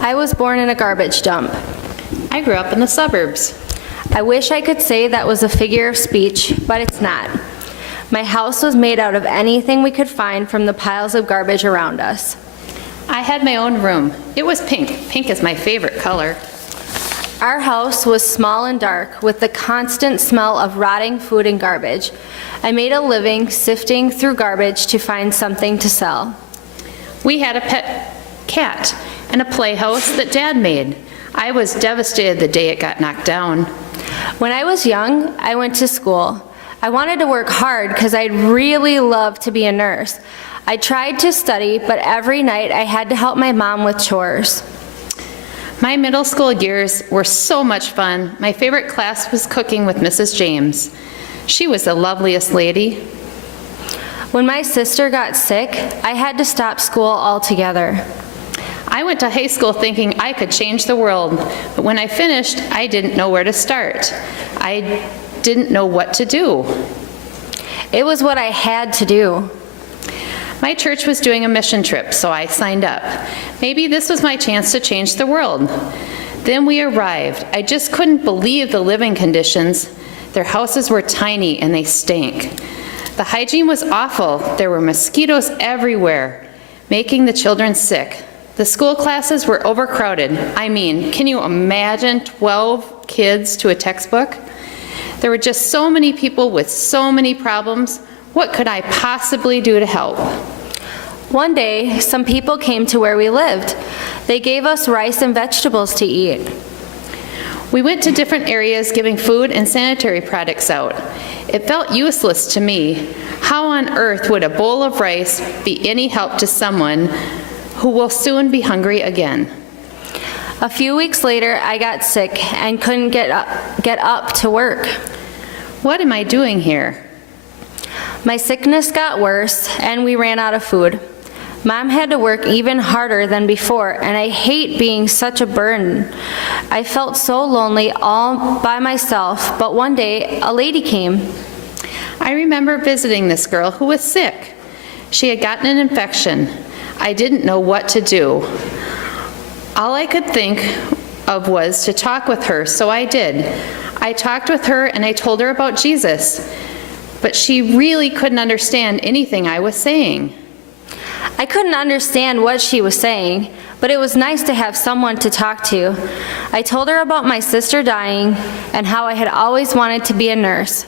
I was born in a garbage dump. I grew up in the suburbs. I wish I could say that was a figure of speech, but it's not. My house was made out of anything we could find from the piles of garbage around us. I had my own room. It was pink. Pink is my favorite color. Our house was small and dark, with the constant smell of rotting food and garbage. I made a living sifting through garbage to find something to sell. We had a pet cat and a playhouse that Dad made. I was devastated the day it got knocked down. When I was young, I went to school. I wanted to work hard because I'd really love to be a nurse. I tried to study, but every night I had to help my mom with chores. My middle school years were so much fun. My favorite class was cooking with Mrs. James. She was the loveliest lady. When my sister got sick, I had to stop school altogether. I went to high school thinking I could change the world, but when I finished, I didn't know where to start. I didn't know what to do. It was what I had to do. My church was doing a mission trip, so I signed up. Maybe this was my chance to change the world. Then we arrived. I just couldn't believe the living conditions. Their houses were tiny and they stank. The hygiene was awful. There were mosquitoes everywhere, making the children sick. The school classes were overcrowded. I mean, can you imagine 12 kids to a textbook? There were just so many people with so many problems. What could I possibly do to help? One day, some people came to where we lived. They gave us rice and vegetables to eat. We went to different areas giving food and sanitary products out. It felt useless to me. How on earth would a bowl of rice be any help to someone who will soon be hungry again? A few weeks later, I got sick and couldn't get up to work. What am I doing here? My sickness got worse, and we ran out of food. Mom had to work even harder than before, and I hate being such a burden. I felt so lonely all by myself, but one day, a lady came. I remember visiting this girl who was sick. She had gotten an infection. I didn't know what to do. All I could think of was to talk with her, so I did. I talked with her and I told her about Jesus, but she really couldn't understand anything I was saying. I couldn't understand what she was saying, but it was nice to have someone to talk to. I told her about my sister dying and how I had always wanted to be a nurse.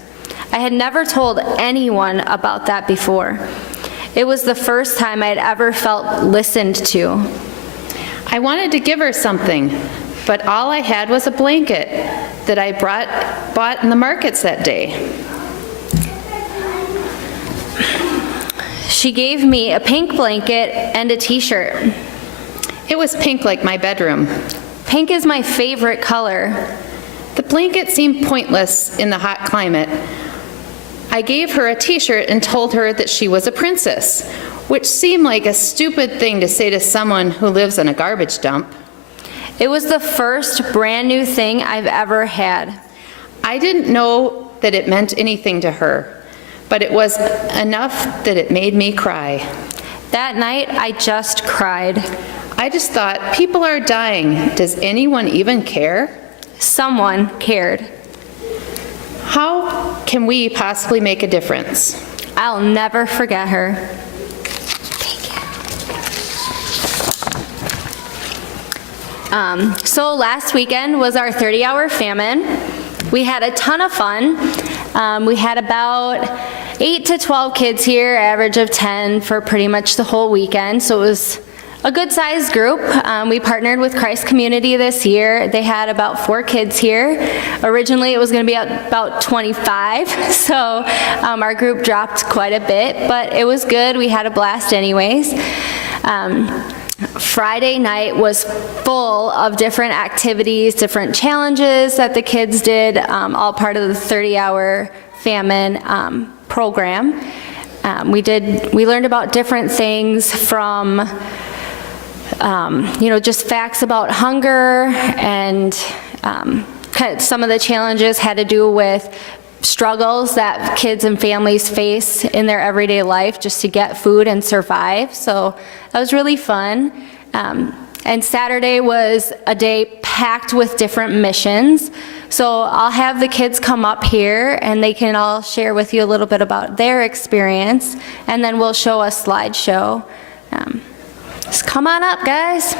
I had never told anyone about that before. It was the first time I had ever felt listened to. I wanted to give her something, but all I had was a blanket that I bought in the markets that day. She gave me a pink blanket and a t-shirt. It was pink like my bedroom. Pink is my favorite color. The blanket seemed pointless in the hot climate. I gave her a t-shirt and told her that she was a princess, which seemed like a stupid thing to say to someone who lives in a garbage dump. It was the first brand new thing I've ever had. I didn't know that it meant anything to her, but it was enough that it made me cry. That night, I just cried. I just thought, people are dying. Does anyone even care? Someone cared. How can we possibly make a difference? I'll never forget her. Thank you. So last weekend was our 30-hour famine. We had a ton of fun. We had about 8 to 12 kids here, average of 10 for pretty much the whole weekend, so it was a good-sized group. We partnered with Christ Community this year. They had about 4 kids here. Originally, it was going to be about 25, so our group dropped quite a bit, but it was good. We had a blast anyways. Friday night was full of different activities, different challenges that the kids did, all part of the 30-hour famine program. We learned about different things from just facts about hunger, and kind of some of the challenges had to do with struggles that kids and families face in their everyday life just to get food and survive. So that was really fun. And Saturday was a day packed with different missions. So I'll have the kids come up here and they can all share with you a little bit about their experience, and then we'll show a slideshow. Just come on up, guys.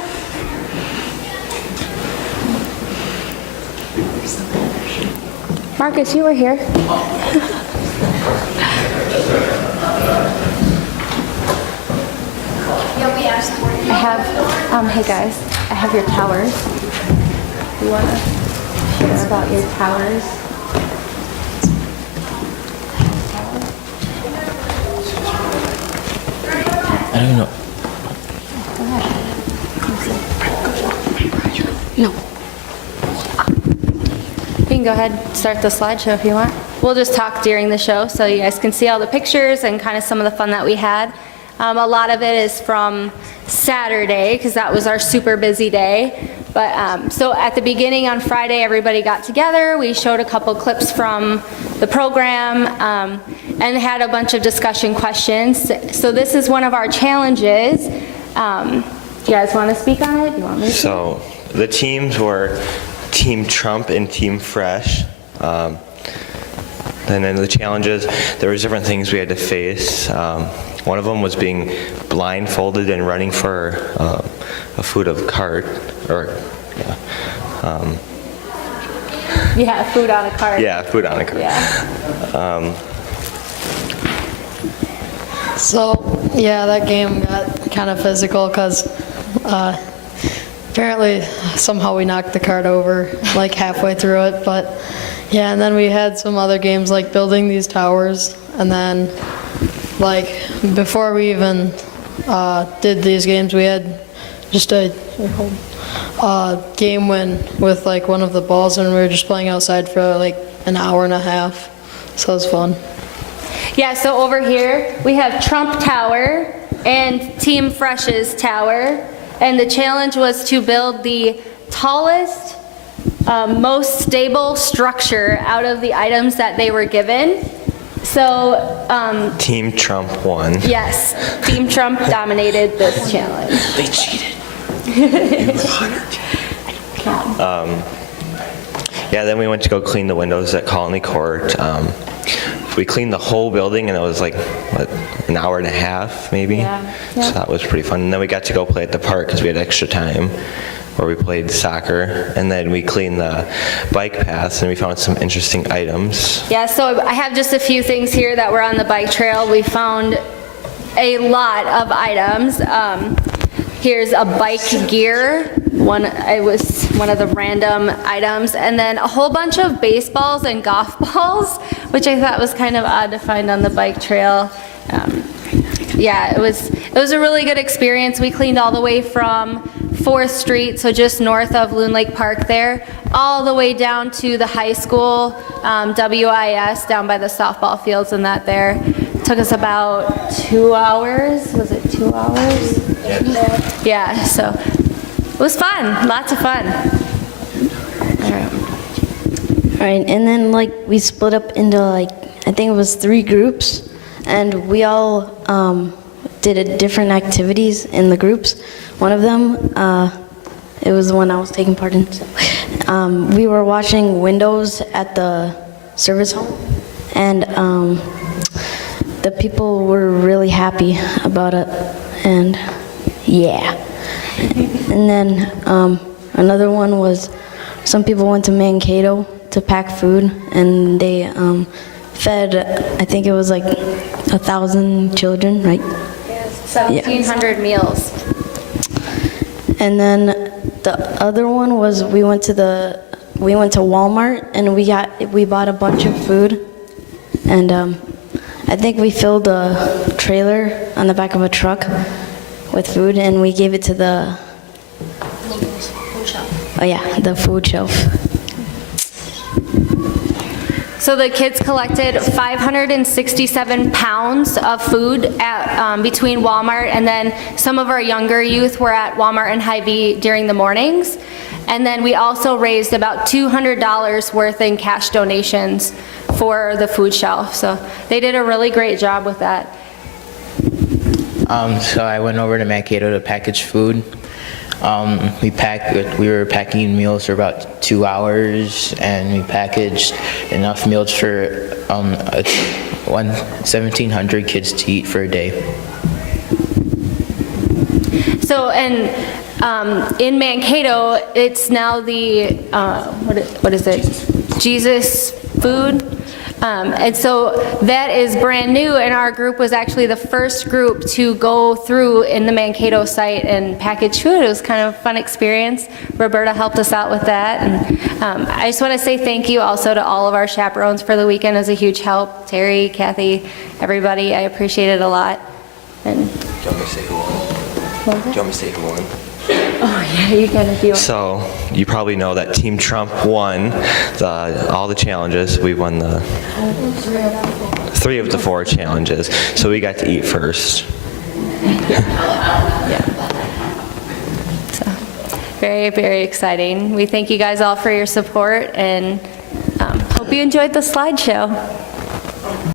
Marcus, you were here. I have, hey guys, I have your towers. You want to share about your towers? I don't know. No. You can go ahead and start the slideshow if you want. We'll just talk during the show so you guys can see all the pictures and kind of some of the fun that we had. A lot of it is from Saturday because that was our super busy day. But so at the beginning on Friday, everybody got together. We showed a couple clips from the program and had a bunch of discussion questions. So this is one of our challenges. Do you guys want to speak on it? Do you want me to? So the teams were Team Trump and Team Fresh. And then the challenges, there was different things we had to face. One of them was being blindfolded and running for a food of cart, or Yeah, food on a cart. yeah, food on a cart. Yeah. So, yeah, that game got kind of physical because apparently somehow we knocked the cart over like halfway through it. But yeah, and then we had some other games like building these towers. And then like before we even did these games, we had just a game with like one of the balls, and we were just playing outside for like an hour and a half. So it was fun. Yeah, so over here, we have Trump Tower and Team Fresh's Tower. And the challenge was to build the tallest, most stable structure out of the items that they were given. So, Team Trump won. yes, Team Trump dominated this challenge. They cheated. Yeah, then we went to go clean the windows at Colony Court. We cleaned the whole building, and it was like, what, an hour and a half, maybe? Yeah. So that was pretty fun. And then we got to go play at the park because we had extra time, where we played soccer. And then we cleaned the bike paths, and we found some interesting items. Yeah, so I have just a few things here that were on the bike trail. We found a lot of items. Here's a bike gear. It was one of the random items, and then a whole bunch of baseballs and golf balls, which I thought was kind of odd to find on the bike trail. Yeah, it was a really good experience. We cleaned all the way from 4th Street, so just north of Loon Lake Park there, all the way down to the high school, WIS, down by the softball fields and that there. It took us about 2 hours. Was it 2 hours? Yeah, so it was fun, lots of fun. All right, and then like we split up into like, I think it was 3 groups, and we all did different activities in the groups. One of them, it was the one I was taking part in. We were washing windows at the service home, and the people were really happy about it, and yeah. And then another one was some people went to Mankato to pack food, and they fed, I think it was like 1,000 children, right? 1,700 meals. And then the other one was we went to Walmart, and we bought a bunch of food, and I think we filled a trailer on the back of a truck with food, and we gave it to the food shelf. So the kids collected 567 pounds of food at, between Walmart, and then some of our younger youth were at Walmart and Hy-Vee during the mornings. And then we also raised about $200 worth in cash donations for the food shelf. So they did a really great job with that. So I went over to Mankato to package food. We were packing meals for about 2 hours, and we packaged enough meals for 1,700 kids to eat for a day. So, and in Mankato, it's now the, what is it? Jesus food. And so that is brand new, and our group was actually the first group to go through in the Mankato site and package food. It was kind of a fun experience. Roberta helped us out with that. And I just want to say thank you also to all of our chaperones for the weekend. It was a huge help. Terry, Kathy, everybody, I appreciate it a lot. And Do you want me to say who won? Do you want me to say who won? oh yeah, you can if you want. So you probably know that Team Trump won all the challenges. We won the 3 of the 4 challenges. So we got to eat first. So, very, very exciting. We thank you guys all for your support, and hope you enjoyed the slideshow.